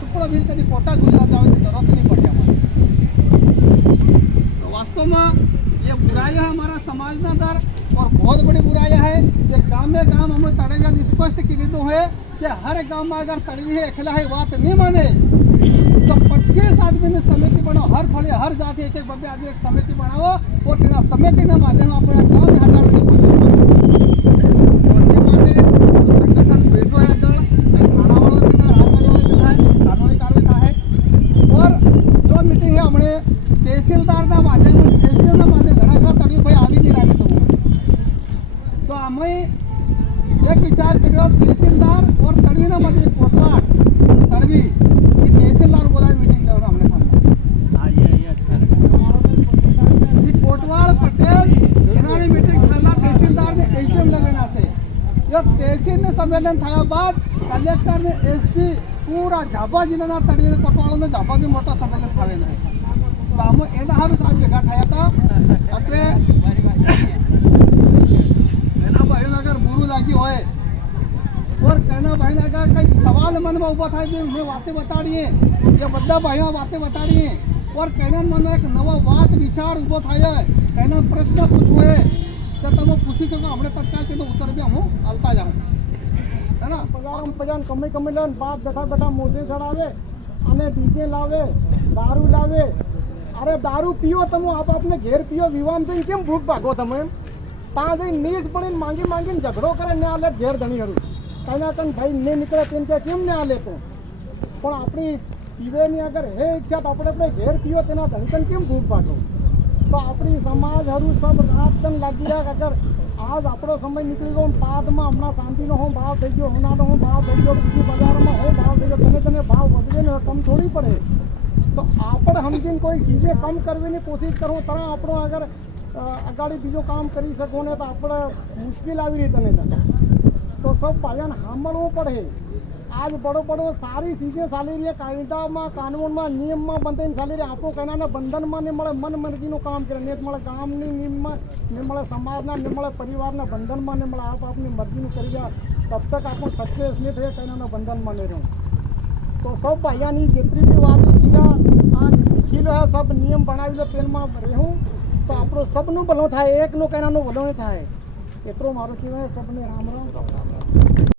टुकड़ो भी कभी कोटा गुजरात जाने की जरूरत नहीं पड़ी हमारे। तो वास्तव में ये बुराइयां हमारा समाज ना अंदर और बहुत बड़ी बुराइयां है। ये गांव में गांव हमें तड़ेगा स्पष्ट की दी है कि हर गांव में अगर तड़वी है अकेला है बात नहीं माने तो 25 आदमी ने समिति बनाओ, हर फले हर जाति एक एक बब्बे आदमी एक समिति बनाओ और तेना समिति ना माध्यम अपना गांव में हटाने की कोशिश करो। और ये माने संगठन बैठो है अगर थाना वाला बैठा, राज वाला बैठा है, कानूनी कार्रवाई था है। और जो मीटिंग है हमने तहसीलदार ना माध्यम एसडीओ ना माध्यम घना घना तड़वी भाई આવી नहीं रहा तो हमें एक विचार करो तहसीलदार और तड़वी ना मध्य कोटवाड़ तड़वी की तहसीलदार बोला मीटिंग लेवल हमने कोटवाड़ पटेल इन्होंने मीटिंग करना तहसीलदार ने एसडीएम लेना से जो तहसील ने सम्मेलन था बाद कलेक्टर ने एसपी पूरा झाबा जिला तड़वी कोटवाड़ ने झाबा भी मोटा सम्मेलन था तो हम एना हारू आज भेगा था अतरे भाई अगर बुरू लगी होए और कहना भाई अगर कई सवाल मन में उभा था मैं बातें बताड़िए ये बदा भाइयों बातें बताड़िए और कहना मन में एक नवा बात विचार उभो थायो कहना प्रश्न पूछो है तो तुम पूछी सको हमने तत्काल के उत्तर भी हम आलता जाओ है ना। पजान कमी कमी लन बाप बैठा बैठा मोजे चढ़ावे अने डीजे लावे दारू लावे। अरे दारू पियो तमो आप अपने घेर पियो विवान तो केम भूख भागो तमे ता जई नीच पड़ी मांगी मांगी झगड़ो करे ने आले घेर धणी हरु कना कन भाई ने निकले तेन के केम ने आले तो पण अपनी पीवे ની अगर हे इच्छा तो આપણે આપણે घेर पियो तेना धणी कन केम भूख भागो तो अपनी समाज हरु सब रात दिन लागी रहा अगर आज આપણો સમય નીકળી ગયો બાદમાં હમણાં શાંતિનો હો ભાવ થઈ ગયો હોનાનો હો ભાવ થઈ ગયો બીજી બજારમાં હો ભાવ થઈ ગયો તને તને ભાવ વધે ને કમ થોડી પડે तो આપણે સમજીને કોઈ ચીજે કમ કરવાની કોશિશ કરો તરા આપણો અગર અગાડી બીજો કામ કરી શકો ને તો આપણે મુશ્કેલ આવી રહી તને તો सब ભાઈઓને સાંભળવું પડે। आज बड़ो बड़ो सारी चीजें चाली रही है कायदा में कानून में नियम में बंधे चाली रही आपको कहना ने बंधन में नहीं મળે मन मर्जी નું काम करे नहीं મળે गाम नियम में नहीं મળે समाज ना नहीं મળે परिवार ना बंधन में नहीं મળે आप अपनी मर्जी નું करिए तब तक आप सक्सेस नहीं थे कहना ना बंधन में नहीं रहो। तो सब भाइया जितनी भी बात किया लिखीलो है सब नियम बनावी पेन में रहूँ तो आप सबनु भलो थाय एक नो कहना भलो नहीं थाय एटलो मारो कहेवाय सबने राम राम।